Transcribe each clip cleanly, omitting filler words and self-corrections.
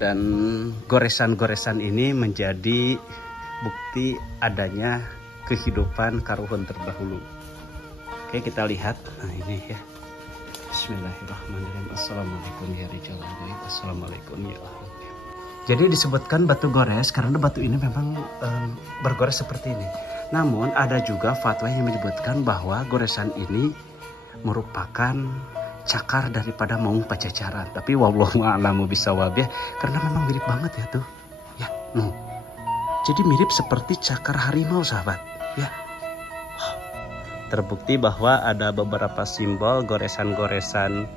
Dan goresan-goresan ini menjadi bukti adanya kehidupan karuhun terdahulu. Oke, kita lihat. Nah ini ya. Bismillahirrahmanirrahim. Assalamualaikum ya rijal ghaib. Assalamualaikum ya ahli. Jadi disebutkan batu gores karena batu ini memang bergores seperti ini. Namun ada juga fatwa yang menyebutkan bahwa goresan ini merupakan cakar daripada Maung Pajajaran. Tapi wallahu a'lamu bishawab ya, karena memang mirip banget ya tuh. Ya, no. Jadi mirip seperti cakar harimau, sahabat. Ya. Wow. Terbukti bahwa ada beberapa simbol goresan-goresan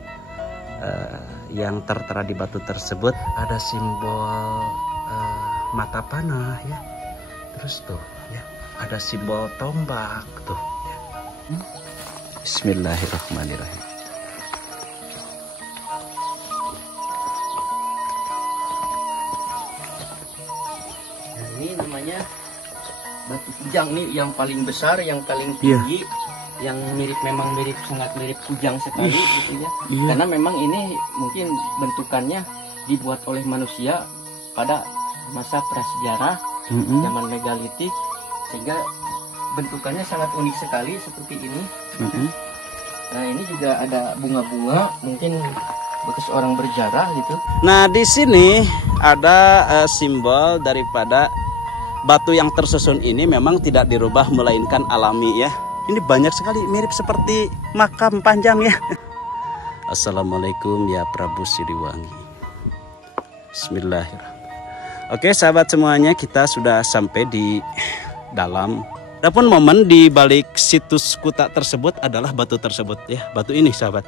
yang tertera di batu tersebut. Ada simbol mata panah ya. Terus tuh ya, ada simbol tombak tuh ya. Bismillahirrahmanirrahim. Nah, ini namanya batu kujang nih, yang paling besar, yang paling tinggi, yang memang sangat mirip kujang sekali gitu ya. Karena memang ini mungkin bentukannya dibuat oleh manusia pada masa prasejarah, zaman megalitik, sehingga bentukannya sangat unik sekali seperti ini. Nah ini juga ada bunga-bunga, mungkin bekas orang berjarah gitu. Nah di sini ada simbol daripada batu yang tersusun ini memang tidak dirubah melainkan alami ya. Ini banyak sekali mirip seperti makam panjang ya. Assalamualaikum ya Prabu Siliwangi. Bismillahirrahmanirrahim. Oke sahabat semuanya, kita sudah sampai di dalam. Adapun momen di balik situs kuta tersebut adalah batu tersebut ya, batu ini sahabat.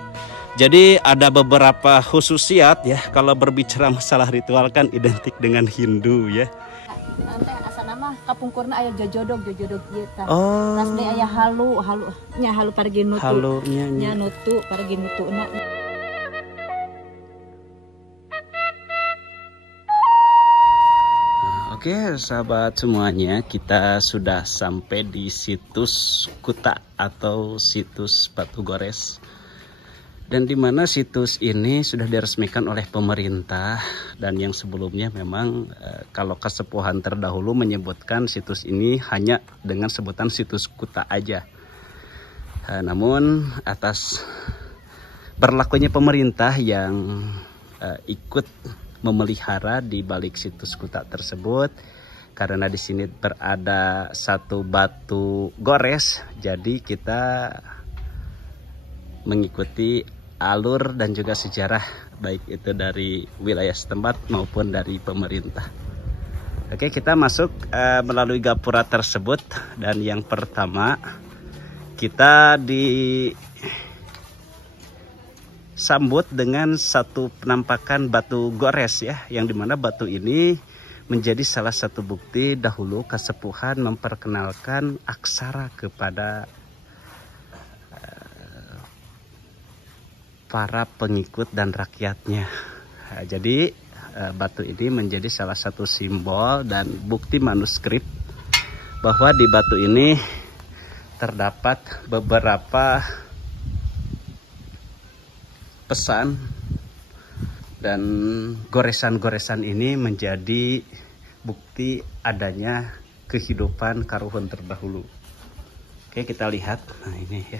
Jadi ada beberapa khususiat ya, kalau berbicara masalah ritual kan identik dengan Hindu ya. Nanti asal nama kapungkurna aya jojodog gitu. Oh. Rasne aya halu nya halu pargi nutu. Halunya nya nutu pargi nutuna. Oke sahabat semuanya, kita sudah sampai di situs kuta atau situs batu gores. Dan di mana situs ini sudah diresmikan oleh pemerintah, dan yang sebelumnya memang kalau kesepuhan terdahulu menyebutkan situs ini hanya dengan sebutan situs kuta aja. Namun atas berlakunya pemerintah yang ikut memelihara di balik situs kuta tersebut, karena di sini berada satu batu gores, jadi kita mengikuti alur dan juga sejarah baik itu dari wilayah setempat maupun dari pemerintah. Oke, kita masuk melalui gapura tersebut, dan yang pertama kita disambut dengan satu penampakan batu gores ya, yang dimana batu ini menjadi salah satu bukti dahulu kesepuhan memperkenalkan aksara kepada para pengikut dan rakyatnya. Nah, jadi batu ini menjadi salah satu simbol dan bukti manuskrip bahwa di batu ini terdapat beberapa pesan, dan goresan-goresan ini menjadi bukti adanya kehidupan karuhun terdahulu. Oke, kita lihat. Nah ini ya.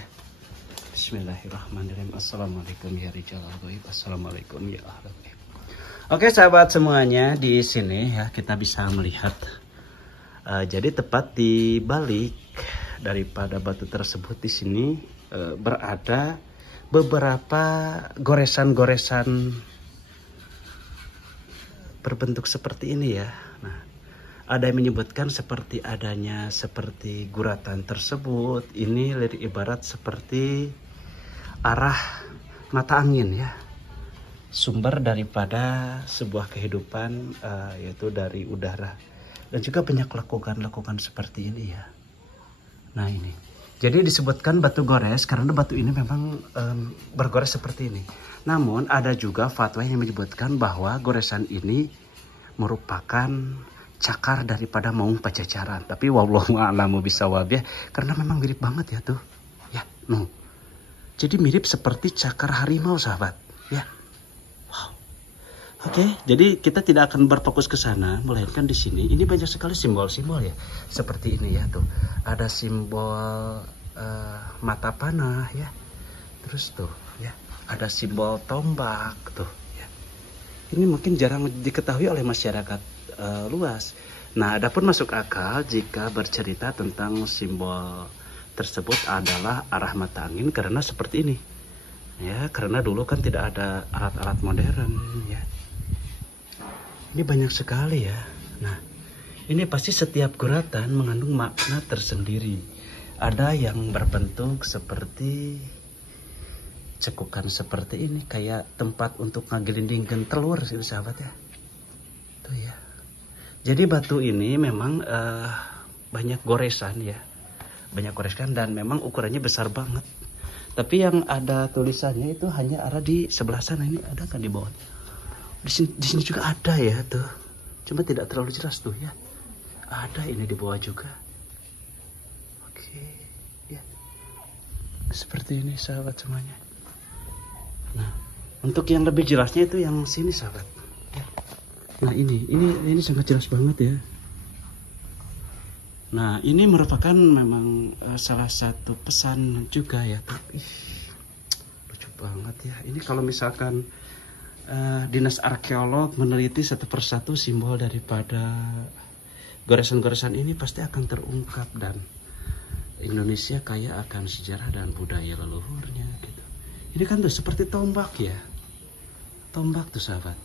Bismillahirrahmanirrahim. Assalamualaikum ya rijal ghaib. Assalamualaikum ya ahli ghaib. Oke sahabat semuanya, di sini ya kita bisa melihat jadi tepat di balik daripada batu tersebut di sini berada beberapa goresan-goresan berbentuk seperti ini ya. Nah, ada yang menyebutkan seperti adanya seperti guratan tersebut ini lirik ibarat seperti arah mata angin ya, sumber daripada sebuah kehidupan yaitu dari udara, dan juga banyak lekukan-lekukan seperti ini ya. Nah ini, jadi disebutkan batu gores karena batu ini memang bergores seperti ini. Namun ada juga fatwa yang menyebutkan bahwa goresan ini merupakan cakar daripada Maung Pajajaran. Tapi wallahu a'lamu bishawab ya, karena memang mirip banget ya tuh. Ya, no. Jadi mirip seperti cakar harimau sahabat. Ya. Wow. Oke, jadi kita tidak akan berfokus ke sana, melainkan di sini. Ini banyak sekali simbol-simbol ya, seperti ini ya tuh. Ada simbol mata panah ya, terus tuh ya, ada simbol tombak tuh ya. Ini mungkin jarang diketahui oleh masyarakat luas. Nah, adapun masuk akal jika bercerita tentang simbol tersebut adalah arah mata angin karena seperti ini. Ya, karena dulu kan tidak ada alat-alat modern ya. Ini banyak sekali ya. Nah, ini pasti setiap guratan mengandung makna tersendiri. Ada yang berbentuk seperti cekukan seperti ini, kayak tempat untuk ngagelindingkan telur sih sahabat ya. Tuh ya. Jadi batu ini memang banyak goresan ya. Banyak goresan dan memang ukurannya besar banget. Tapi yang ada tulisannya itu hanya ada di sebelah sana. Ini ada kan di bawah? Di sini juga ada ya tuh. Cuma tidak terlalu jelas tuh ya. Ada ini di bawah juga. Oke. Ya. Seperti ini sahabat semuanya. Nah, untuk yang lebih jelasnya itu yang sini sahabat. Ya. Nah, ini sangat jelas banget ya. Nah, ini merupakan memang salah satu pesan juga ya. Tapi lucu banget ya. Ini kalau misalkan dinas arkeolog meneliti satu persatu simbol daripada goresan-goresan ini pasti akan terungkap, dan Indonesia kaya akan sejarah dan budaya leluhurnya gitu. Ini kan tuh seperti tombak ya. Tombak tuh sahabat.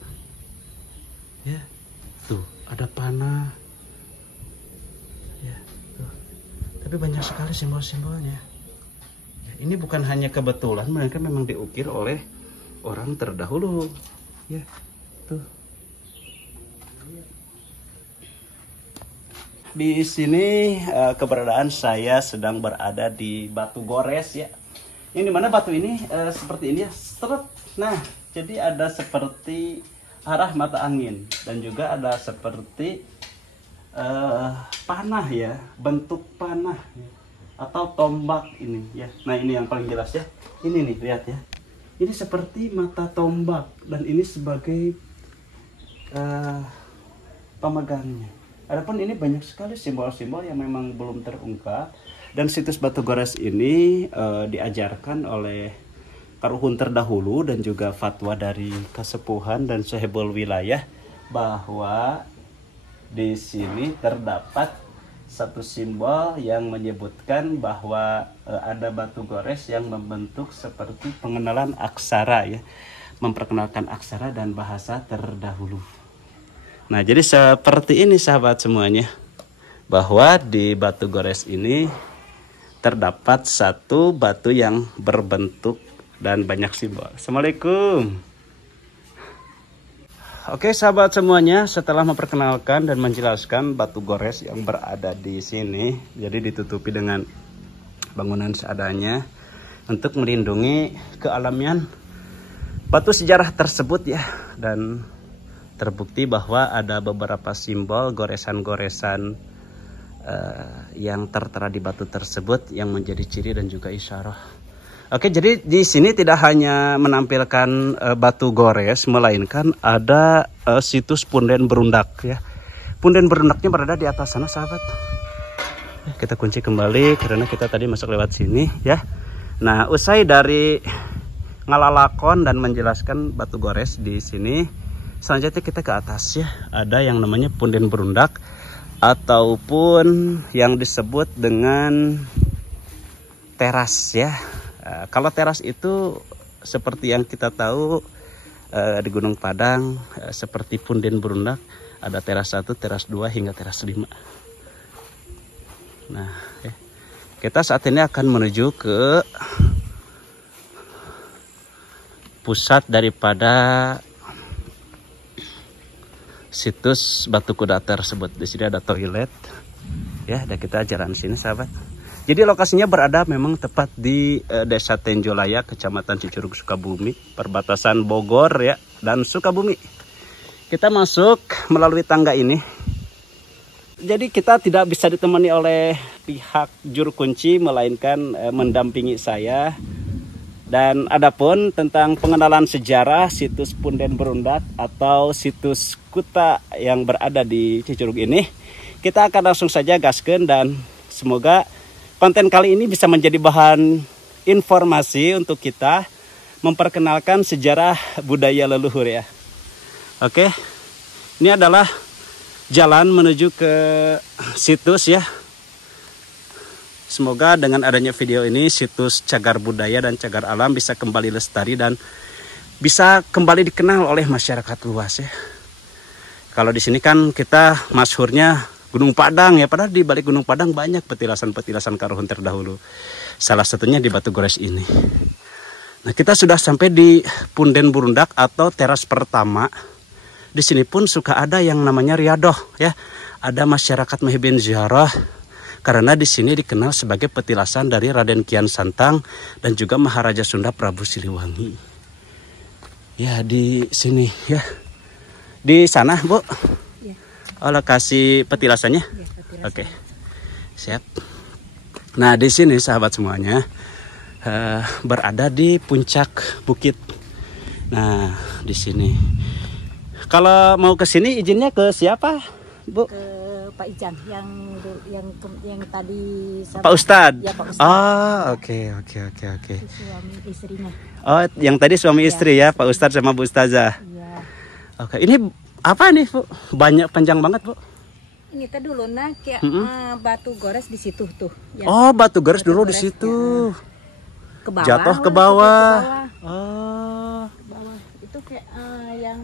Ya. Tuh, ada panah. Ya, tuh. Tapi banyak sekali simbol-simbolnya. Ya, ini bukan hanya kebetulan, mereka memang diukir oleh orang terdahulu ya tuh. Di sini keberadaan saya sedang berada di Batu Gores ya, yang dimana batu ini seperti ini ya, seret. Nah, jadi ada seperti arah mata angin dan juga ada seperti panah ya, bentuk panah ya, atau tombak ini ya. Nah, ini yang paling jelas ya, ini nih lihat ya. Ini seperti mata tombak dan ini sebagai pemegangnya. Adapun ini banyak sekali simbol-simbol yang memang belum terungkap, dan situs Batu Gores ini diajarkan oleh karuhun terdahulu dan juga fatwa dari kasepuhan dan sohibul wilayah bahwa di sini terdapat satu simbol yang menyebutkan bahwa ada batu gores yang membentuk seperti pengenalan aksara ya, memperkenalkan aksara dan bahasa terdahulu. Nah, jadi seperti ini sahabat semuanya, bahwa di Batu Gores ini terdapat satu batu yang berbentuk dan banyak simbol. Assalamualaikum. Oke sahabat semuanya, setelah memperkenalkan dan menjelaskan Batu Gores yang berada di sini, jadi ditutupi dengan bangunan seadanya untuk melindungi kealamian batu sejarah tersebut ya, dan terbukti bahwa ada beberapa simbol goresan-goresan yang tertera di batu tersebut yang menjadi ciri dan juga isyarah. Oke, jadi di sini tidak hanya menampilkan Batu Gores, melainkan ada situs Punden Berundak ya. Punden Berundaknya berada di atas sana sahabat. Kita kunci kembali karena kita tadi masuk lewat sini ya. Nah, usai dari ngalalakon dan menjelaskan Batu Gores di sini, selanjutnya kita ke atas ya. Ada yang namanya Punden Berundak ataupun yang disebut dengan teras ya. Kalau teras itu seperti yang kita tahu di Gunung Padang, seperti Punden Berundak, ada teras 1, teras 2 hingga teras 5. Nah, kita saat ini akan menuju ke pusat daripada situs Batu Kuda tersebut. Di sini ada toilet ya, dan kita jalan sini sahabat. Jadi lokasinya berada memang tepat di Desa Tenjolaya, Kecamatan Cicurug, Sukabumi, perbatasan Bogor ya dan Sukabumi. Kita masuk melalui tangga ini. Jadi kita tidak bisa ditemani oleh pihak juru kunci, melainkan mendampingi saya Dan adapun tentang pengenalan sejarah situs Punden Berundak atau situs Kuta yang berada di Cicurug ini, kita akan langsung saja gaskeun dan semoga konten kali ini bisa menjadi bahan informasi untuk kita memperkenalkan sejarah budaya leluhur ya. Oke, ini adalah jalan menuju ke situs ya. Semoga dengan adanya video ini situs cagar budaya dan cagar alam bisa kembali lestari dan bisa kembali dikenal oleh masyarakat luas ya. Kalau di sini kan kita masyhurnya Gunung Padang ya, padahal di balik Gunung Padang banyak petilasan-petilasan karuhun terdahulu. Salah satunya di Batu Gores ini. Nah, kita sudah sampai di Punden Berundak atau teras pertama. Di sini pun suka ada yang namanya riadoh ya. Ada masyarakat mahibin ziarah. Karena di sini dikenal sebagai petilasan dari Raden Kian Santang dan juga Maharaja Sunda Prabu Siliwangi. Ya di sini ya. Di sana Bu. Ya. Oh, lokasi petilasannya. Ya, petilasan. Oke. Siap. Nah di sini sahabat semuanya berada di puncak bukit. Nah di sini. Kalau mau ke sini izinnya ke siapa Bu? Pak Ijan yang tadi sama, Pak Ustadz. Ya, Pak Ustadz. Oh, oke. Suami istrinya. Oh, yang tadi suami istri ya, Pak Ustadz sama Bu Ustazah. Iya. Oke, ini apa nih, Bu? Banyak panjang banget, Bu. Ini teh dulu kayak Batu Gores di situ tuh. Ya. Oh, Batu Gores dulu di situ. Ke bawah. Jatuh ke bawah. Oh. Ke bawah. Itu kayak yang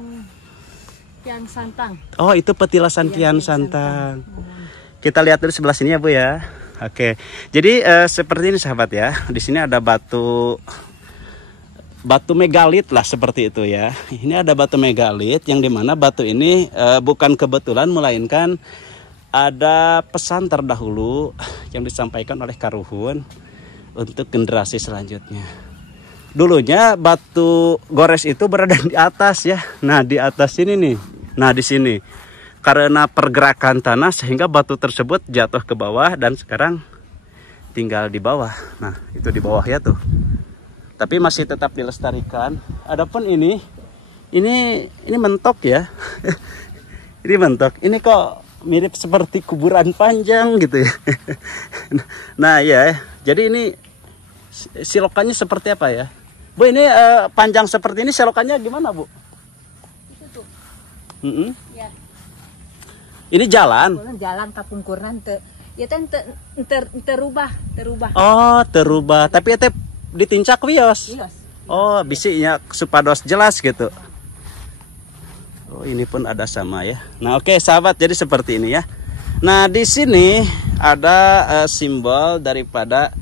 Kian Santang. Oh, itu petilasan Kian Santang. Kita lihat dari sebelah sini ya, Bu ya. Oke. Jadi seperti ini sahabat ya. Di sini ada batu megalit lah seperti itu ya. Ini ada batu megalit yang dimana batu ini bukan kebetulan melainkan ada pesan terdahulu yang disampaikan oleh karuhun untuk generasi selanjutnya. Dulunya Batu Gores itu berada di atas ya. Nah di atas ini nih. Nah di sini karena pergerakan tanah sehingga batu tersebut jatuh ke bawah dan sekarang tinggal di bawah. Nah itu di bawah ya tuh. Tapi masih tetap dilestarikan. Adapun ini mentok ya. Ini mentok. Ini kok mirip seperti kuburan panjang gitu ya. Nah ya. Jadi ini silokannya seperti apa ya? Bu ini panjang seperti ini silokannya gimana Bu? Itu tuh. Ya. Ini jalan. Jalan kapungkurnan ya teh terubah. Oh, terubah. Tapi itu ditincak wios. Oh, bisinya supados jelas gitu. Oh, ini pun ada sama ya. Nah, oke sahabat, jadi seperti ini ya. Nah, di sini ada simbol daripada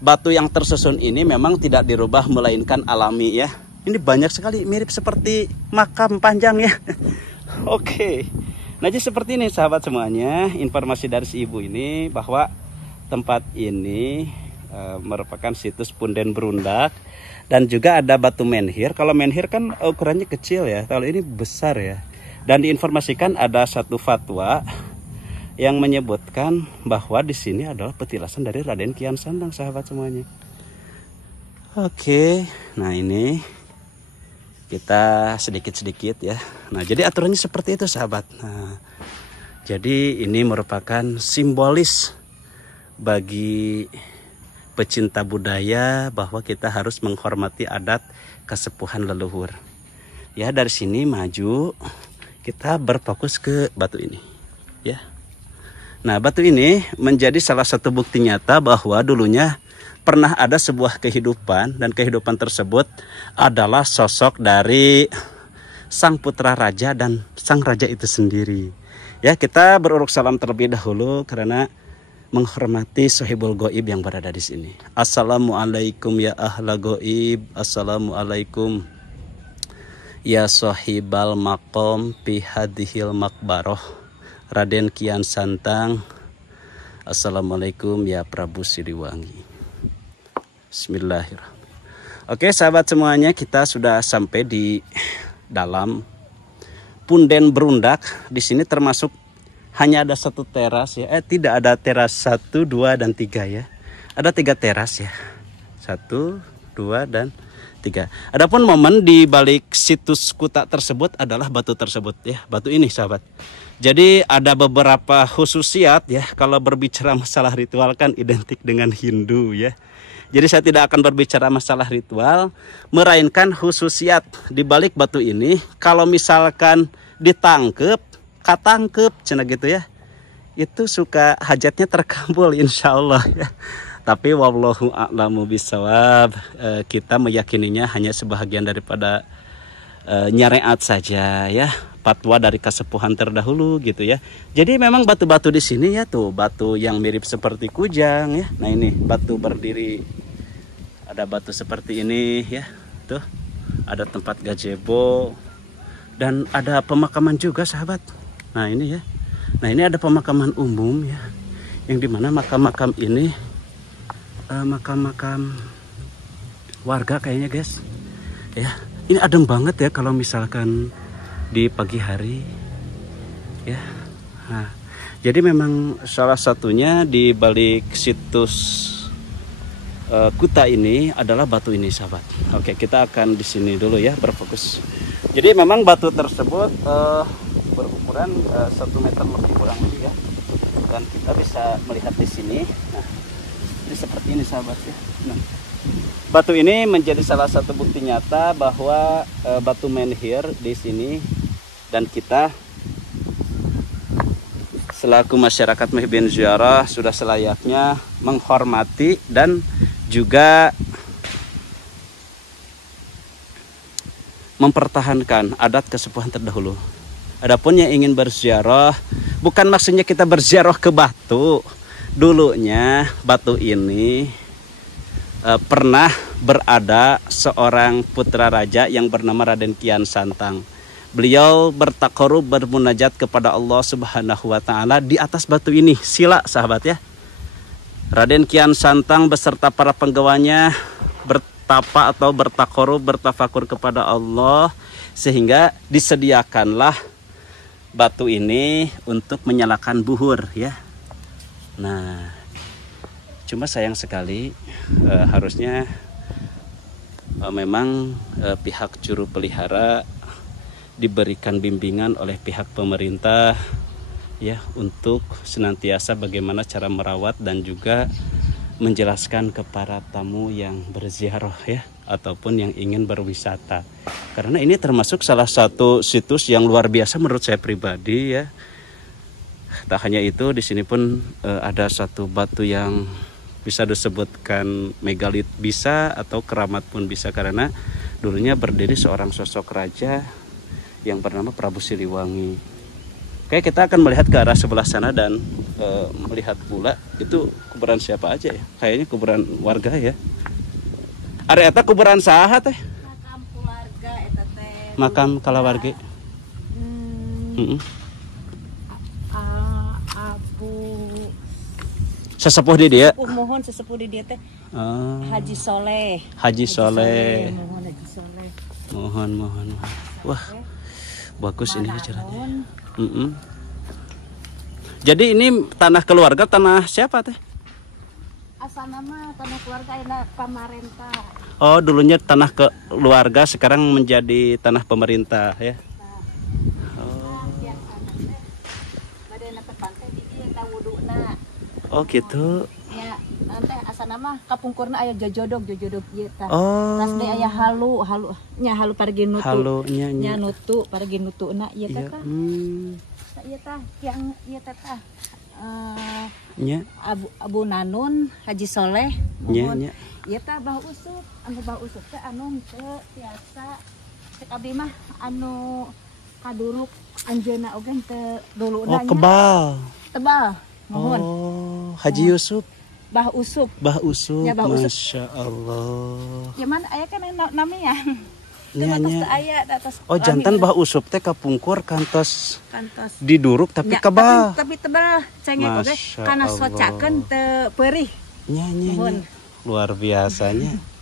batu yang tersusun ini memang tidak dirubah melainkan alami ya. Ini banyak sekali mirip seperti makam panjang ya. Oke. Nah jadi seperti ini sahabat semuanya. Informasi dari si ibu ini bahwa tempat ini merupakan situs Punden Berundak. Dan juga ada batu menhir. Kalau menhir kan ukurannya kecil ya. Kalau ini besar ya. Dan diinformasikan ada satu fatwa yang menyebutkan bahwa di sini adalah petilasan dari Raden Kian Santang sahabat semuanya. Oke, nah ini kita sedikit-sedikit ya. Nah jadi aturannya seperti itu sahabat. Nah, jadi ini merupakan simbolis bagi pecinta budaya bahwa kita harus menghormati adat kesepuhan leluhur. Ya dari sini maju kita berfokus ke batu ini ya. Nah batu ini menjadi salah satu bukti nyata bahwa dulunya pernah ada sebuah kehidupan dan kehidupan tersebut adalah sosok dari sang putra raja dan sang raja itu sendiri. Ya kita beruruk salam terlebih dahulu karena menghormati sohibul goib yang berada di sini. Assalamualaikum ya ahla goib. Assalamualaikum ya sohibal makom pihadihil makbaroh Raden Kian Santang. Assalamualaikum ya Prabu Siliwangi. Bismillahirrahmanirrahim. Oke sahabat semuanya, kita sudah sampai di dalam Punden Berundak. Di sini termasuk hanya ada satu teras ya. Tidak ada teras 1, 2, dan 3 ya. Ada 3 teras ya. 1, 2, dan 3. Adapun momen di balik situs kuta tersebut adalah batu tersebut ya, batu ini sahabat. Jadi ada beberapa khususiat ya, kalau berbicara masalah ritual kan identik dengan Hindu ya. Jadi saya tidak akan berbicara masalah ritual, melainkan khususiat di balik batu ini. Kalau misalkan ditangkep, katangkep cenah gitu ya, itu suka hajatnya terkabul insya Allah ya. Tapi wallahu a'lamu bisawab, kita meyakininya hanya sebahagian daripada nyariat saja ya, fatwa dari kesepuhan terdahulu gitu ya. Jadi memang batu-batu di sini ya tuh, batu yang mirip seperti kujang ya. Nah ini batu berdiri, ada batu seperti ini ya, tuh ada tempat gazebo dan ada pemakaman juga sahabat. Nah ini ya, nah ini ada pemakaman umum ya, yang dimana makam-makam ini makam-makam warga kayaknya guys ya. Ini adem banget ya kalau misalkan di pagi hari ya. Nah, jadi memang salah satunya di balik situs kuta ini adalah batu ini sahabat. Oke, kita akan di sini dulu ya, berfokus. Jadi memang batu tersebut berukuran 1 meter lebih kurang lebih ya, dan kita bisa melihat di sini. Nah, ini seperti ini sahabat ya. Nah, batu ini menjadi salah satu bukti nyata bahwa batu menhir di sini, dan kita selaku masyarakat muhibbin ziarah sudah selayaknya menghormati dan juga mempertahankan adat kesepuhan terdahulu. Adapun yang ingin berziarah, bukan maksudnya kita berziarah ke batu. Dulunya batu ini pernah berada seorang putra raja yang bernama Raden Kian Santang. Beliau bertakarub, bermunajat kepada Allah Subhanahu wa taala di atas batu ini, sila sahabat ya. Raden Kian Santang beserta para penggawanya bertapa atau bertakarub, bertafakur kepada Allah, sehingga disediakanlah batu ini untuk menyalakan buhur ya. Nah, cuma sayang sekali harusnya memang pihak juru pelihara diberikan bimbingan oleh pihak pemerintah ya, untuk senantiasa bagaimana cara merawat dan juga menjelaskan kepada tamu yang berziarah ya, ataupun yang ingin berwisata. Karena ini termasuk salah satu situs yang luar biasa menurut saya pribadi ya. Tak hanya itu, di sini pun ada satu batu yang bisa disebutkan megalit bisa, atau keramat pun bisa, karena dulunya berdiri seorang sosok raja yang bernama Prabu Siliwangi. Oke, kita akan melihat ke arah sebelah sana dan melihat pula itu kuburan siapa aja ya. Kayaknya kuburan warga ya. Area eta kuburan saha teh? Makam keluarga eta teh. Makam kalawargi. Sesepuh di dia. Mohon sesepuh di dia teh. Haji Soleh. Haji Soleh. Mohon Haji Soleh. Mohon. Wah, bagus ini caranya. Jadi ini tanah keluarga, tanah siapa teh? Asal nama tanah keluarga ini pemerintah. Oh, dulunya tanah keluarga, sekarang menjadi tanah pemerintah ya. Oh gitu. Ya, nanti asal nama kapungkurna aya jojodog ieu tah. Oh. Tas deui aya halu nya halu pargi nutu. Halunya nya nutu pargi nutuna ieu teh tah. Ieu tah yang ieu teh tah. Nya Abu Nanun Haji Soleh. Nya. Ieu tah Bah Usup, anu Bah Usup teh anu teu tiasa cek abdi mah anu kaduruk anjeunna oge teu duluna nya. Kebal. Tebal. Mohon. Oh, Haji Yusuf. Bah Usup. Bah Usup. Ya, Bah Usup. Masya Allah. Ya mana aya kan namian. Nya. Aya atas. Oh, jantan Bah Usup teh kapungkur kantos kantos diduruk tapi ya, kebal. Tapi tebal cengek oge kana socakeun teu peurih. Nya. Luar biasanya.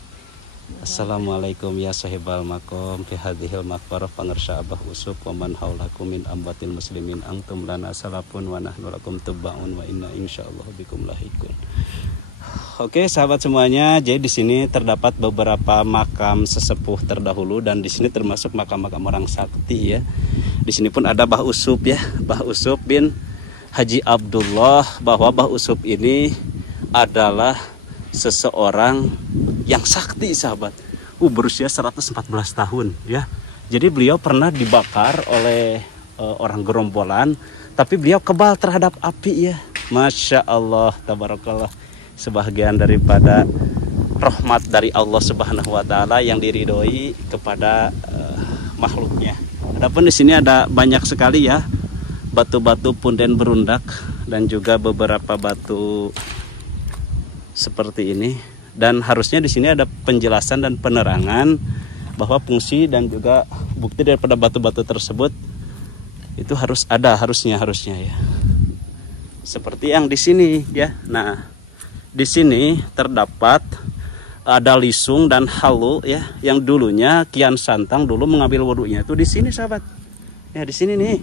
Assalamualaikum ya sahibal makom fi hadhil maqbarah pangersa Abah Usup wa man haulakum min ambatil muslimin antum lana salafun wa nahnu lakum tubaun wa inna insyaallah bikum lahikun. Oke, sahabat semuanya, jadi di sini terdapat beberapa makam sesepuh terdahulu dan di sini termasuk makam-makam orang sakti ya. Di sini pun ada Mbah Usup ya, Mbah Usup bin Haji Abdullah, bahwa Mbah Usup ini adalah seseorang yang sakti sahabat. Berusia 114 tahun ya. Jadi beliau pernah dibakar oleh orang gerombolan, tapi beliau kebal terhadap api ya. Masya Allah, tabarakallah. Sebahagian daripada rahmat dari Allah Subhanahu wa taala yang diridhoi kepada makhluknya. Adapun di sini ada banyak sekali ya batu-batu punden berundak dan juga beberapa batu seperti ini, dan harusnya di sini ada penjelasan dan penerangan bahwa fungsi dan juga bukti daripada batu-batu tersebut itu harusnya ya. Seperti yang di sini ya. Nah, di sini terdapat ada lisung dan halu ya, yang dulunya Kian Santang dulu mengambil wudhunya itu di sini sahabat. Ya di sini nih.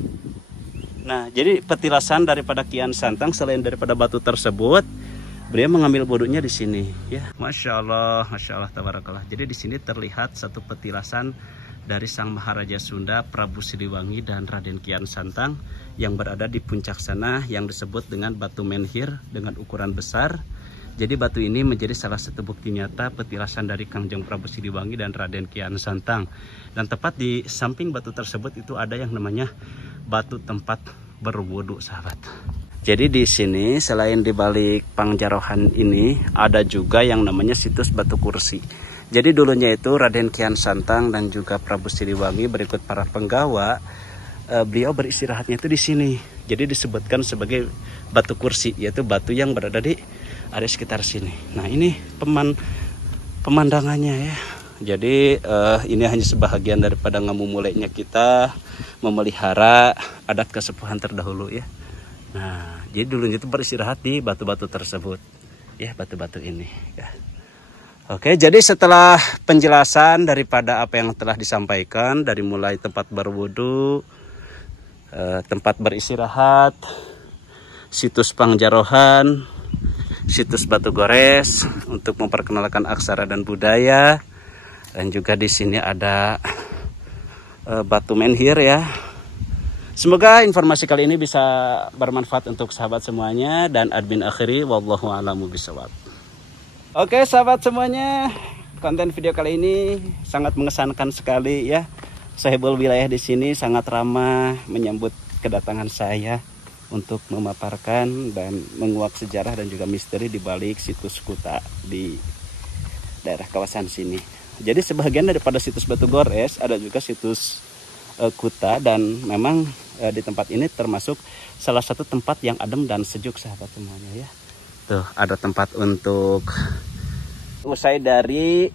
Nah, jadi petilasan daripada Kian Santang selain daripada batu tersebut, beliau mengambil wudhunya di sini ya. Masya Allah, tabarakallah. Jadi di sini terlihat satu petilasan dari Sang Maharaja Sunda Prabu Siliwangi dan Raden Kian Santang yang berada di puncak sana yang disebut dengan batu menhir dengan ukuran besar. Jadi batu ini menjadi salah satu bukti nyata petilasan dari Kangjeng Prabu Siliwangi dan Raden Kian Santang. Dan tepat di samping batu tersebut itu ada yang namanya batu tempat berwudu sahabat. Jadi di sini selain di balik Pangjarohan ini ada juga yang namanya situs Batu Kursi. Jadi dulunya itu Raden Kian Santang dan juga Prabu Siliwangi berikut para penggawa, beliau beristirahatnya itu di sini. Jadi disebutkan sebagai Batu Kursi, yaitu batu yang berada di area sekitar sini. Nah ini pemandangannya ya. Jadi ini hanya sebahagian daripada ngamumuleknya kita memelihara adat kesepuhan terdahulu ya. Nah jadi dulunya itu beristirahat di batu-batu tersebut ya, batu-batu ini ya. Oke, jadi setelah penjelasan daripada apa yang telah disampaikan dari mulai tempat berwudu, tempat beristirahat, situs Pangjarohan, situs Batu Gores untuk memperkenalkan aksara dan budaya, dan juga di sini ada batu menhir ya. Semoga informasi kali ini bisa bermanfaat untuk sahabat semuanya, dan admin akhiri wallahu a'lamu bishawab. Oke sahabat semuanya, konten video kali ini sangat mengesankan sekali ya. Sahibul wilayah di sini sangat ramah menyambut kedatangan saya untuk memaparkan dan menguak sejarah dan juga misteri di balik situs Kuta di daerah kawasan sini. Jadi sebagian daripada situs Batu Gores ada juga situs Kuta, dan memang di tempat ini termasuk salah satu tempat yang adem dan sejuk sahabat semuanya ya. Tuh ada tempat untuk usai dari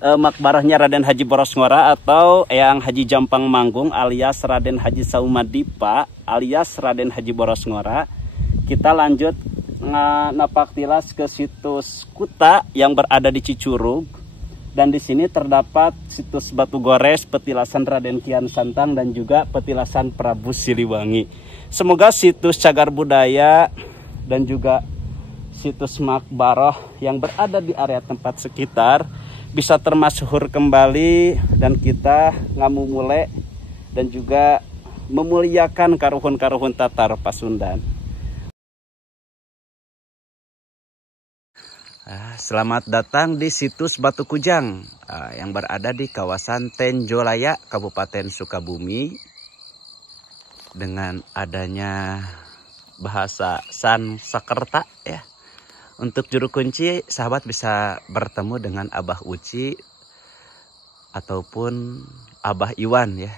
makbarahnya Raden Haji Boros Ngora atau Eyang Haji Jampang Manggung alias Raden Haji Saumadipa alias Raden Haji Boros Ngora. Kita lanjut napak tilas ke situs Kuta yang berada di Cicurug, dan di sini terdapat situs Batu Gores, petilasan Raden Kian Santang dan juga petilasan Prabu Siliwangi. Semoga situs cagar budaya dan juga situs makbarah yang berada di area tempat sekitar bisa termasyhur kembali, dan kita ngamumule dan juga memuliakan karuhun-karuhun Tatar Pasundan. Selamat datang di situs Batu Kujang yang berada di kawasan Tenjolaya, Kabupaten Sukabumi. Dengan adanya bahasa Sanskerta ya. Untuk juru kunci, sahabat bisa bertemu dengan Abah Uci ataupun Abah Iwan ya.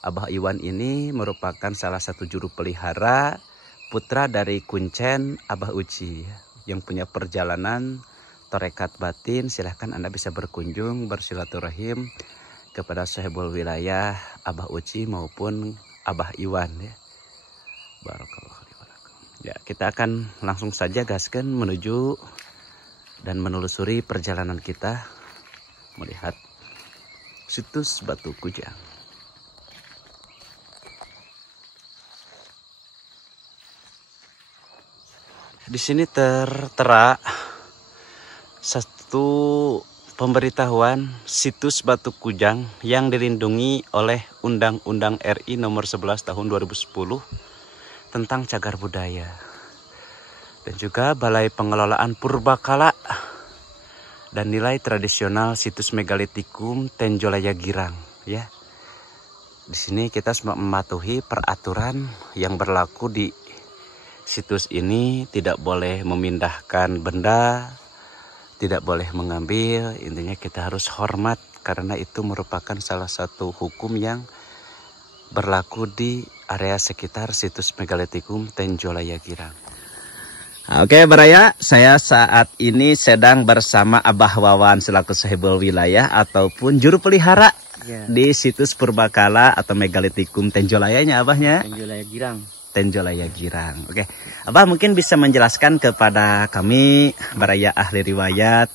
Abah Iwan ini merupakan salah satu juru pelihara putra dari Kuncen Abah Uci yang punya perjalanan tarekat batin. Silahkan Anda bisa berkunjung bersilaturahim kepada sahibul wilayah Abah Uci maupun Abah Iwan ya. Barakallah. Ya, kita akan langsung saja gaskan menuju dan menelusuri perjalanan kita melihat situs Batu Kujang. Di sini tertera satu pemberitahuan situs Batu Kujang yang dilindungi oleh Undang-Undang RI nomor 11 tahun 2010 tentang cagar budaya. Dan juga Balai Pengelolaan Purbakala dan nilai tradisional situs Megalitikum Tenjolaya Girang, ya. Di sini kita mematuhi peraturan yang berlaku di situs ini, tidak boleh memindahkan benda, tidak boleh mengambil. Intinya kita harus hormat karena itu merupakan salah satu hukum yang berlaku di area sekitar situs Megalitikum Tenjolaya Girang. Oke Baraya, saya saat ini sedang bersama Abah Wawan selaku sahibul wilayah ataupun juru pelihara di situs Purbakala atau Megalitikum Tenjolayanya Abahnya. Tenjolaya Girang. Tenjolaya Girang. Oke, Abah mungkin bisa menjelaskan kepada kami Baraya ahli riwayat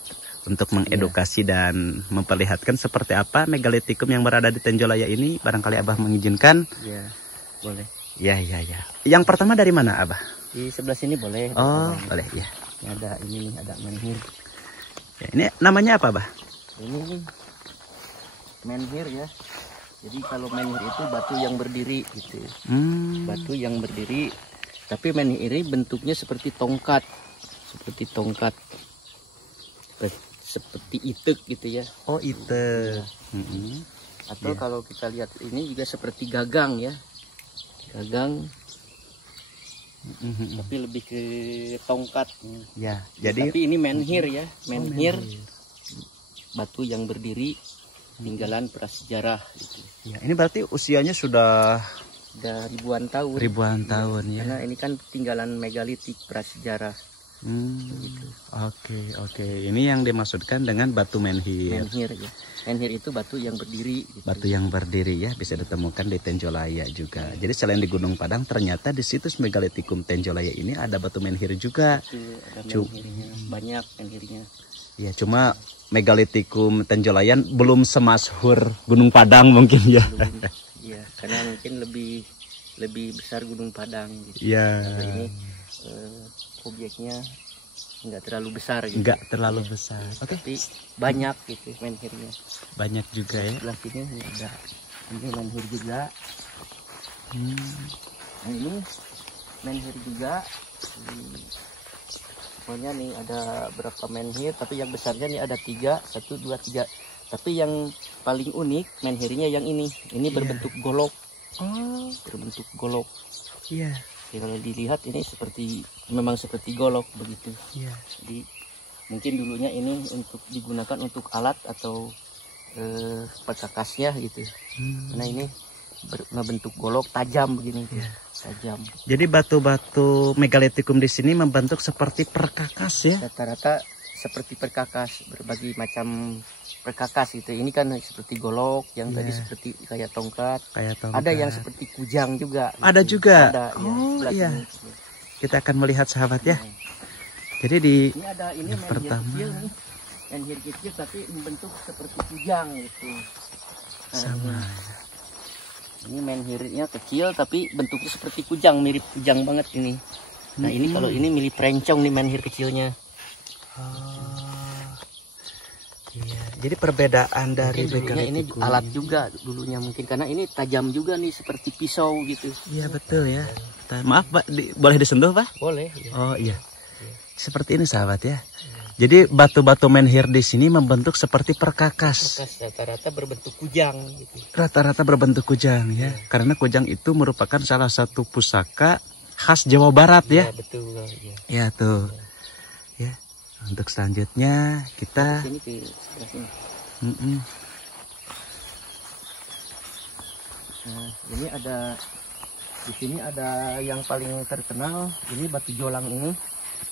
untuk mengedukasi dan memperlihatkan seperti apa Megalitikum yang berada di Tenjolaya ini. Barangkali Abah mengizinkan. Ya, boleh. Ya. Yang pertama dari mana Abah? Di sebelah sini boleh. Oh, boleh ya. Ini ada ini nih, ada menhir. Ya, ini namanya apa, Bah? Ini menhir ya. Jadi kalau menhir itu batu yang berdiri gitu. Batu yang berdiri. Tapi menhir ini bentuknya seperti tongkat. Seperti tongkat. Seperti itek gitu ya. Oh, itek. Atau kalau kita lihat ini juga seperti gagang ya. Gagang. Tapi lebih ke tongkat. Ya, jadi tapi ini menhir ya, menhir. Batu yang berdiri tinggalan prasejarah gitu. Ya, ini berarti usianya sudah ribuan tahun. Ribuan tahun ya. Karena ini kan tinggalan megalitik prasejarah. Gitu. Oke. Ini yang dimaksudkan dengan batu menhir. Menhir ya. Menhir itu batu yang berdiri. Gitu. Batu yang berdiri ya, bisa ditemukan di Tenjolaya juga. Jadi selain di Gunung Padang, ternyata di situs Megalitikum Tenjolaya ini ada batu menhir juga. Itu ada menhirnya, banyak menhirnya. Ya, cuma Megalitikum Tenjolaya belum semasyhur Gunung Padang mungkin ya. Iya, karena mungkin lebih besar Gunung Padang. Gitu. Iya. Kalau ini objeknya nggak terlalu besar gitu. Nggak terlalu besar. Oke. Tapi banyak gitu menhirnya. Banyak juga ya. Sebelah sini ada ini menhir juga. Nah ini menhir juga. Pokoknya nih ada berapa menhir, tapi yang besarnya nih ada 3, 1, 2, 3. Tapi yang paling unik menhirnya yang ini berbentuk golok. Oh, berbentuk golok. Iya. Ya, kalau dilihat ini memang seperti golok begitu. Iya. Jadi mungkin dulunya ini untuk digunakan untuk alat atau perkakasnya gitu. Karena ini membentuk golok tajam begini. Yeah. Tajam. Jadi batu-batu Megalitikum di sini membentuk seperti perkakas ya? Rata-rata seperti perkakas, berbagai macam perkakas gitu. Ini kan seperti golok, yang tadi seperti kayak tongkat. Ada yang seperti kujang juga. Ada gitu. juga. Ada, oh ya, iya. Kita akan melihat sahabat ya. Jadi di ini ada ini menhir pertama kecil nih. Menhir kecil tapi membentuk seperti kujang gitu. Sama. Ini menhirnya kecil tapi bentuknya seperti kujang, mirip kujang banget ini. Nah ini kalau ini mirip rencong nih menhir kecilnya. Iya. Jadi perbedaan dari dulunya ini alat juga dulunya mungkin karena ini tajam juga nih seperti pisau gitu. Iya betul ya. Maaf Pak, boleh disentuh Pak? Boleh. Ya. Oh iya. Seperti ini sahabat ya. Jadi batu-batu menhir di sini membentuk seperti perkakas. Rata-rata berbentuk kujang gitu. Rata-rata berbentuk kujang ya. Karena kujang itu merupakan salah satu pusaka khas Jawa Barat ya. Ya betul. Ya, ya tuh. Ya. Untuk selanjutnya kita sini ke sebelah sini. Nah, ini ada di sini ada yang paling terkenal, ini batu jolang ini.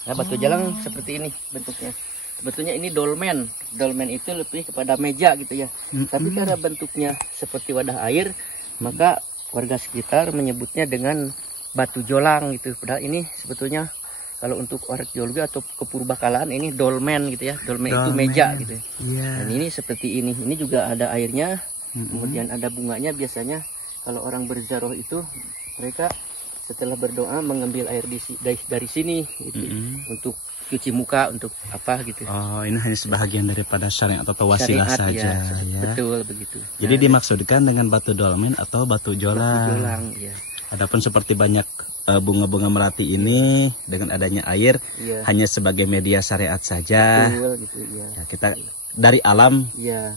Nah, batu jolang seperti ini bentuknya. Sebetulnya ini dolmen. Dolmen itu lebih kepada meja gitu ya. Tapi karena bentuknya seperti wadah air, maka warga sekitar menyebutnya dengan batu jolang gitu. Padahal ini sebetulnya kalau untuk arkeologi atau kepurbakalaan ini dolmen gitu ya. Dolmen itu meja gitu. Yeah. Dan ini seperti ini. Ini juga ada airnya. Kemudian ada bunganya. Biasanya kalau orang berziarah itu mereka setelah berdoa mengambil air dari sini gitu. Untuk cuci muka, untuk apa gitu. Oh, ini hanya sebahagian daripada syariat atau wasilah saja ya. Betul begitu. Jadi dimaksudkan dengan batu dolmen atau batu jolang. Batu jolang, ya. Adapun seperti banyak bunga-bunga melati ini dengan adanya air hanya sebagai media syariat saja. Betul gitu ya. Ya, kita dari alam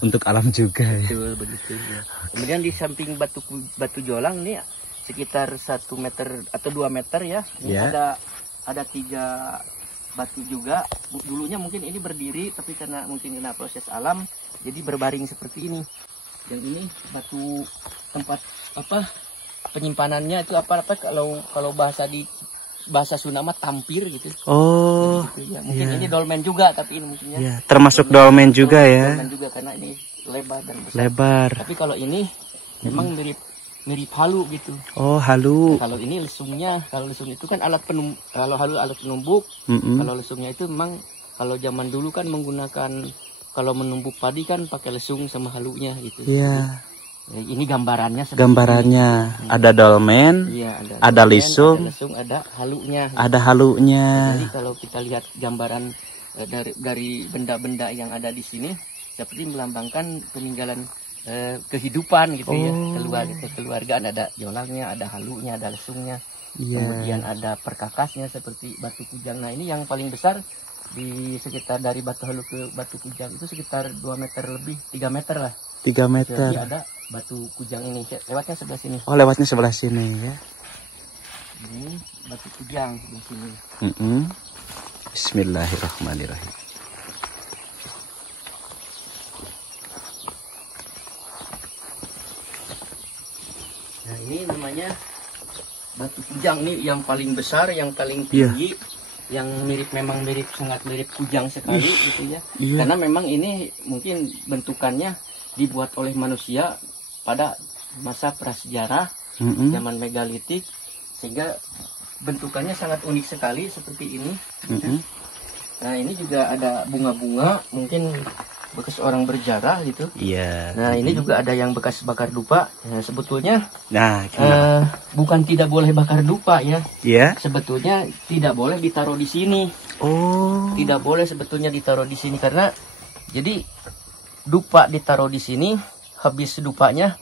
untuk alam juga. Betul begitu ya. Kemudian di samping batu jolang nih sekitar 1 meter atau 2 meter ya. Ini ada 3 batu juga. Dulunya mungkin ini berdiri, tapi karena mungkin kena proses alam jadi berbaring seperti ini. Yang ini batu tempat apa? Penyimpanannya itu apa kalau bahasa Sunda mah tampir gitu. Oh. Gitu, ya. Mungkin ini dolmen juga, tapi ini mungkinnya. Ya, termasuk dolmen juga ya. Dolmen juga karena ini lebar dan besar. Lebar. Tapi kalau ini memang mirip halu gitu. Oh, halu. Kalau ini lesungnya, kalau lesung itu kan kalau halu alat penumbuk. Kalau lesungnya itu memang kalau zaman dulu kan menggunakan, kalau menumbuk padi kan pakai lesung sama halunya gitu. Iya. Ini gambarannya. Gambarannya ada dolmen, ada lisung, ada lesung, ada halunya. Ada halunya. Jadi kalau kita lihat gambaran dari benda-benda yang ada di sini, seperti melambangkan peninggalan kehidupan gitu ya. Keluarga ada jolangnya, ada halunya, ada lesungnya. Kemudian ada perkakasnya seperti batu kujang. Nah ini yang paling besar di sekitar dari batu halu ke batu kujang itu sekitar 2 meter lebih, 3 meter lah. 3 meter. Jadi ada batu kujang ini, lewatnya sebelah sini. Oh, lewatnya sebelah sini ya. Ini batu kujang sebelah sini. Bismillahirrahmanirrahim. Nah ini namanya batu kujang nih, yang paling besar, yang paling tinggi, yang memang sangat mirip kujang sekali gitu ya. Karena memang ini mungkin bentukannya dibuat oleh manusia pada masa prasejarah, zaman megalitik, sehingga bentukannya sangat unik sekali seperti ini. Nah ini juga ada bunga-bunga, mungkin bekas orang berjarah gitu. Iya. Nah ini juga ada yang bekas bakar dupa. Nah, sebetulnya bukan tidak boleh bakar dupa ya. Iya. Sebetulnya tidak boleh ditaruh di sini. Oh. Tidak boleh sebetulnya ditaruh di sini karena jadi dupa ditaruh di sini, habis dupanya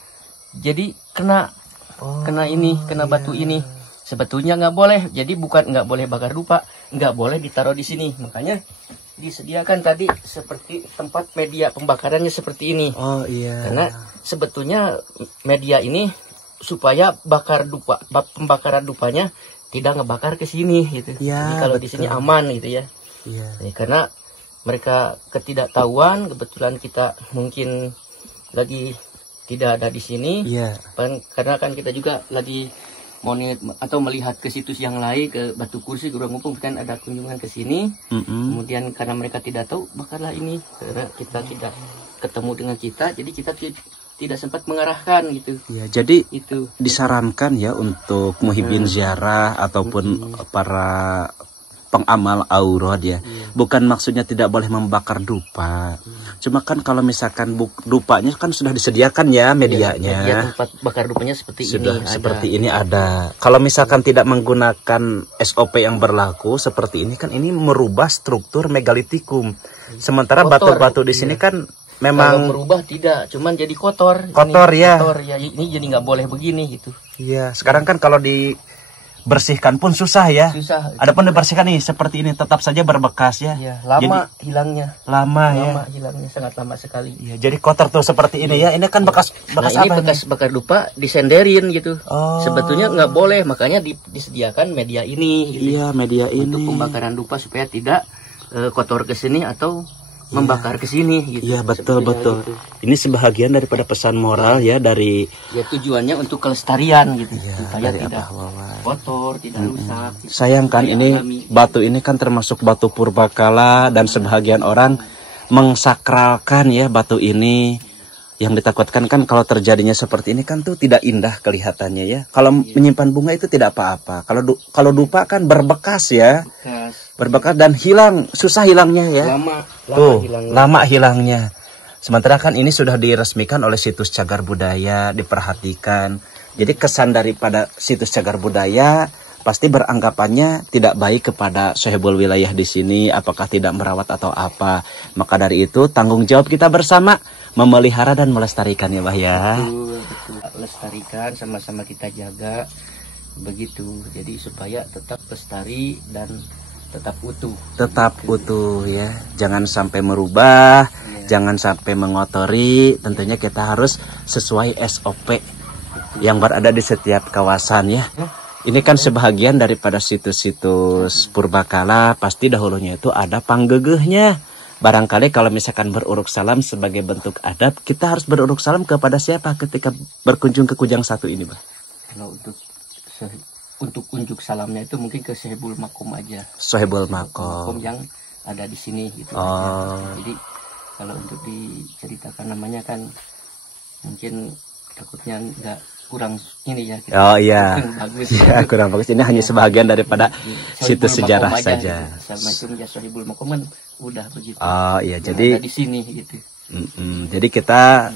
jadi kena batu ini. Sebetulnya nggak boleh. Jadi bukan nggak boleh bakar dupa, nggak boleh ditaruh di sini. Makanya disediakan tadi seperti tempat media pembakarannya seperti ini. Oh iya. Karena sebetulnya media ini supaya pembakaran dupanya tidak ngebakar ke sini gitu. Jadi kalau di sini aman gitu ya. Jadi, karena mereka ketidaktahuan, kebetulan kita mungkin lagi tidak ada di sini. Karena kan kita juga lagi atau melihat ke situs yang lain, ke Batu Kursi, Gurang Gumpung, kan ada kunjungan ke sini. Kemudian karena mereka tidak tahu, bakarlah ini. Karena kita tidak ketemu dengan kita, jadi kita tidak sempat mengarahkan gitu. Ya, jadi itu disarankan ya untuk muhibin ziarah ataupun para pengamal aurad ya. Bukan maksudnya tidak boleh membakar dupa. Cuma kan kalau misalkan dupanya kan sudah disediakan ya medianya. Ya, tempat bakar dupanya seperti sudah ini. Seperti ini ada. Kalau misalkan tidak menggunakan SOP yang berlaku seperti ini kan ini merubah struktur megalitikum. Sementara batu-batu di sini kan memang kalau merubah tidak, cuman jadi kotor. Kotor ya. Kotor ya. Ini jadi nggak boleh begini gitu. Iya. Sekarang kan kalau dibersihkan pun susah ya. Susah. Adapun dibersihkan nih seperti ini tetap saja berbekas ya. Iya, lama jadi, hilangnya. Lama hilangnya, sangat lama sekali. Iya, jadi kotor tuh seperti ini ya. Ini kan bekas ini apa bekas bakar dupa disenderin gitu. Sebetulnya nggak boleh, makanya disediakan media ini gitu. Iya, media ini untuk pembakaran dupa supaya tidak kotor ke sini atau membakar ke sini gitu. Iya, betul. Gitu. Ini sebahagian daripada pesan moral ya dari tujuannya untuk kelestarian gitu. Supaya tidak apa, kotor, tidak rusak. Sayang kan ini batu ini kan termasuk batu purbakala dan sebahagian orang mengsakralkan ya batu ini. Yang ditakutkan kan kalau terjadinya seperti ini kan tuh tidak indah kelihatannya ya. Kalau menyimpan bunga itu tidak apa-apa. Kalau dupa kan berbekas ya. Berbekas dan hilang, susah hilangnya ya. Lama hilangnya. Sementara kan ini sudah diresmikan oleh situs cagar budaya, diperhatikan. Jadi kesan daripada situs cagar budaya pasti beranggapannya tidak baik kepada sahibul wilayah di sini, apakah tidak merawat atau apa. Maka dari itu tanggung jawab kita bersama memelihara dan melestarikan ya Bah ya. Betul. Lestarikan, sama-sama kita jaga begitu. Jadi supaya tetap lestari dan tetap utuh. Tetap utuh ya. Jangan sampai merubah, jangan sampai mengotori. Tentunya kita harus sesuai SOP yang berada di setiap kawasan ya. Ini kan sebahagian daripada situs-situs purbakala, pasti dahulunya itu ada panggegehnya. Barangkali kalau misalkan beruruk salam sebagai bentuk adab, kita harus beruruk salam kepada siapa ketika berkunjung ke Kujang Satu ini, Bah? Kalau untuk unjuk salamnya itu mungkin ke Sohibul Makom aja. Sohibul Makom yang ada di sini gitu. Jadi kalau untuk diceritakan namanya kan mungkin takutnya nggak kurang ini ya. Oh iya. Bagus. Ya, kurang bagus. Ini hanya sebahagian daripada situs sejarah saja. Assalamualaikum ya Sohibul Makom kan udah begitu. Oh iya, jadi ada di sini gitu. Jadi kita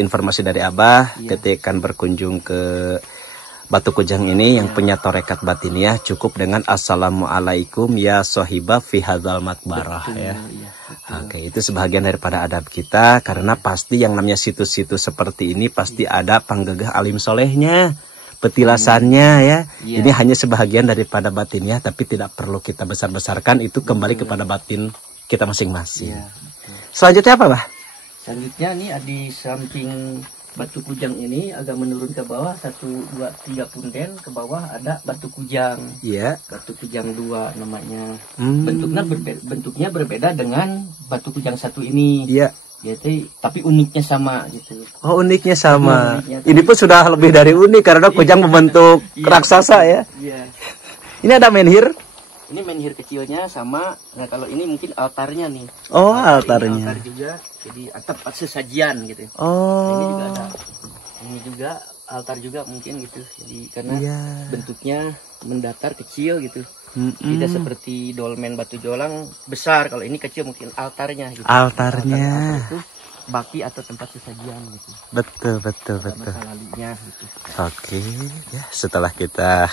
informasi dari Abah ketika berkunjung ke Batu Kujang ini yang punya torekat batiniah cukup dengan assalamualaikum ya sohibah fi hadzal matbarah ya. Oke, itu sebahagian daripada adab kita karena pasti yang namanya situs-situs seperti ini pasti ada panggegah alim solehnya, petilasannya ya. Ini hanya sebahagian daripada batiniah tapi tidak perlu kita besar-besarkan, itu kembali kepada batin kita masing-masing. Selanjutnya apa, Bah? Selanjutnya nih di samping Batu Kujang ini agak menurun ke bawah 1, 2, 3 punden ke bawah ada Batu Kujang. Iya. Batu Kujang 2 namanya. Bentuknya berbeda dengan Batu Kujang 1 ini. Iya. Gitu, tapi uniknya sama gitu. Oh, uniknya sama. Ini pun sudah lebih dari unik karena Kujang membentuk raksasa ya. Iya. Ini ada menhir. Ini menhir kecilnya sama. Nah, kalau ini mungkin altarnya nih. Oh, altarnya. Altar juga. Jadi atap sesajian gitu. Oh. Ini juga ada. Ini juga altar juga mungkin gitu. Jadi karena bentuknya mendatar kecil gitu. Tidak seperti dolmen batu jolang besar. Kalau ini kecil mungkin altarnya gitu. Altarnya. Altar itu baki atau tempat sesajian gitu. Betul. Gitu. Oke, ya setelah kita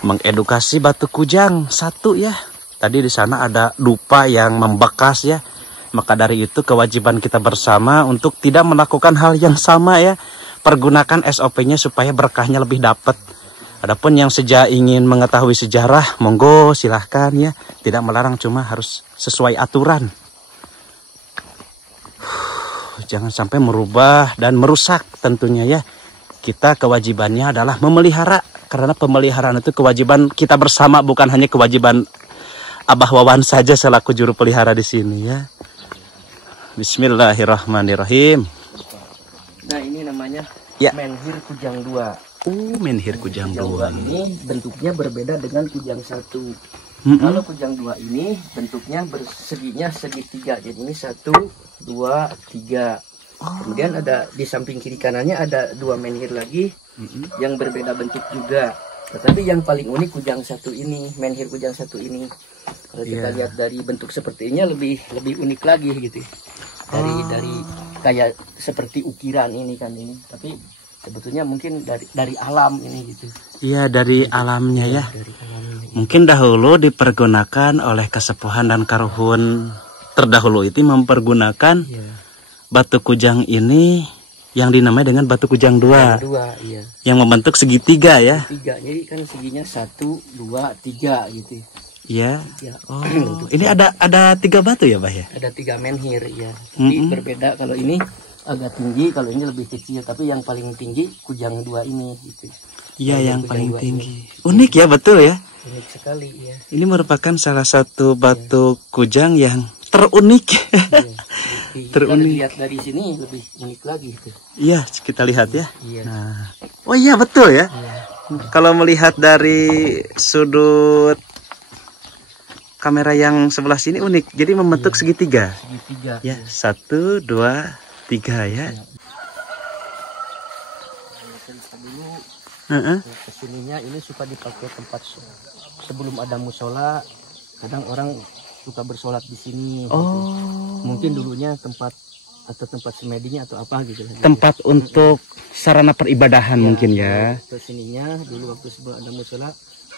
mengedukasi Batu Kujang 1 ya. Tadi di sana ada dupa yang membekas ya. Maka dari itu kewajiban kita bersama untuk tidak melakukan hal yang sama ya. Pergunakan SOP-nya supaya berkahnya lebih dapat. Adapun yang ingin mengetahui sejarah, monggo silahkan ya. Tidak melarang, cuma harus sesuai aturan. Jangan sampai merubah dan merusak tentunya ya. Kita kewajibannya adalah memelihara. Karena pemeliharaan itu kewajiban kita bersama, bukan hanya kewajiban Abah Wawan saja selaku juru pelihara di sini ya. Bismillahirrahmanirrahim. Nah, ini namanya menhir Kujang 2. Menhir Kujang 2. Ini bentuknya berbeda dengan Kujang 1. Kalau Kujang 2 ini bentuknya seginya segitiga. Jadi ini 1, 2, 3. Kemudian ada di samping kiri kanannya ada 2 menhir lagi yang berbeda bentuk juga. Tetapi yang paling unik Kujang 1 ini, menhir Kujang 1 ini. Kalau kita lihat dari bentuk sepertinya lebih unik lagi gitu. Dari kayak seperti ukiran ini kan ini. Tapi sebetulnya mungkin dari alam ini gitu. Iya, dari alamnya ya. Mungkin dahulu dipergunakan oleh kesepuhan dan karuhun terdahulu itu mempergunakan Batu Kujang ini yang dinamai dengan Batu Kujang 2. Iya. Yang membentuk segitiga ya. Segitiga. Jadi kan seginya 1, 2, 3 gitu. Iya. Oh, ini ada 3 batu ya, Bah ya? Ada 3 menhir ya. Tapi berbeda, kalau ini agak tinggi, kalau ini lebih kecil. Tapi yang paling tinggi Kujang 2 ini gitu. Iya, yang paling tinggi. Unik ya, betul ya? Unik sekali ya. Ini merupakan salah satu batu Kujang yang terunik. Terunik. Lihat dari sini lebih unik lagi gitu. Iya, kita lihat ya. Iya. Nah. Oh iya, betul ya. Kalau melihat dari sudut kamera yang sebelah sini unik. Jadi membentuk segitiga. Segitiga. Ya, 1, 2, 3 ya. Kesininya ini suka dipakai tempat sebelum ada musola. Kadang orang suka bersolat di sini. Oh. Mungkin dulunya tempat atau tempat semedinya atau apa gitu. Tempat untuk sarana peribadahan Ya, mungkin ya. Kesininya dulu waktu sebelum ada musola,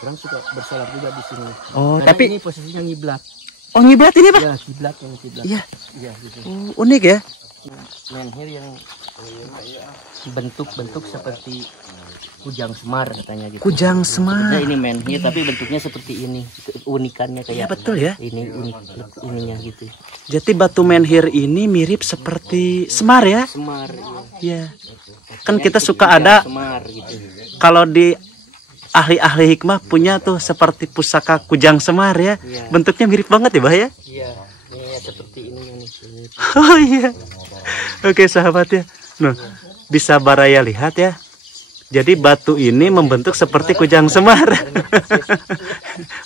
orang suka bersalat juga di sini. Oh, Karena tapi ini posisinya ngiblat. oh ngiblat ini Pak? Ya, kiblat yang kiblat. Iya. Iya, gitu. Oh, unik ya. Menhir yang bentuk-bentuk seperti kujang semar katanya gitu. Kujang semar. Nah, ini menhir tapi bentuknya seperti ini. Unikannya Ya, kayak betul ya. ini unik ininya gitu. Jadi batu menhir ini mirip seperti semar ya? Semar. Iya. Iya. Kan kita suka ada Semar gitu. kalau di ahli-ahli hikmah punya tuh seperti pusaka kujang semar ya. Iya. Bentuknya mirip banget ya, Bah ya? Iya, ini seperti ini nih. Oh iya. Oke sahabat ya. Nah, bisa Baraya lihat ya. Jadi batu ini membentuk seperti kujang semar.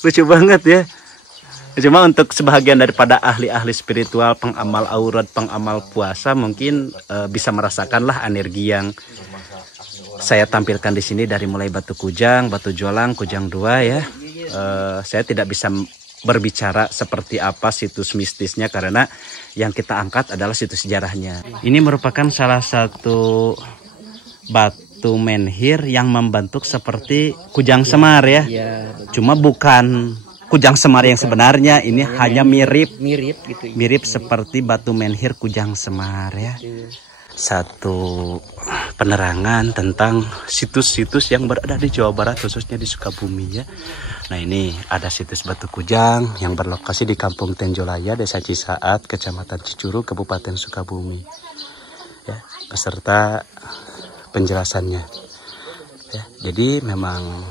Lucu banget ya. Cuma untuk sebahagian daripada ahli-ahli spiritual, pengamal aurat, pengamal puasa mungkin bisa merasakanlah energi yang saya tampilkan di sini dari mulai batu kujang, batu jolang, kujang dua ya. Saya tidak bisa berbicara seperti apa situs mistisnya karena yang kita angkat adalah situs sejarahnya. Ini merupakan salah satu batu menhir yang membentuk seperti kujang semar ya. Iya. Cuma bukan kujang semar yang sebenarnya, ini hanya mirip gitu. mirip seperti batu menhir kujang semar ya. Satu penerangan tentang situs-situs yang berada di Jawa Barat khususnya di Sukabumi ya. Nah ini ada situs batu kujang yang berlokasi di Kampung Tenjolaya, Desa Cisaat, Kecamatan Cicuru, Kabupaten Sukabumi ya, beserta penjelasannya ya. Jadi memang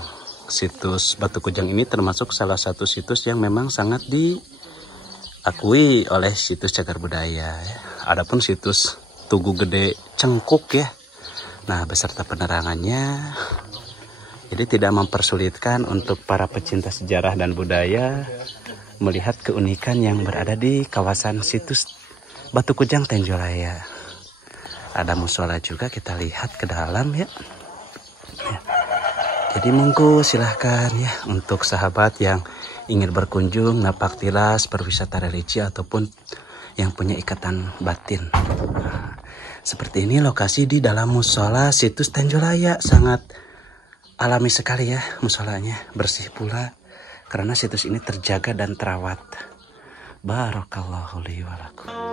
situs batu kujang ini termasuk salah satu situs yang memang sangat diakui oleh situs cagar budaya ya. Adapun situs Tugu Gede Cengkuk ya, nah beserta penerangannya, jadi tidak mempersulitkan untuk para pecinta sejarah dan budaya melihat keunikan yang berada di kawasan situs Batu Kujang Tenjolaya. Ada musola juga, kita lihat ke dalam ya. Jadi monggo silahkan ya untuk sahabat yang ingin berkunjung, napak tilas, berwisata religi ataupun yang punya ikatan batin. Nah, seperti ini lokasi di dalam musola situs Tenjolaya, sangat alami sekali ya musolanya, bersih pula karena situs ini terjaga dan terawat. Barakallahu li wa lakum.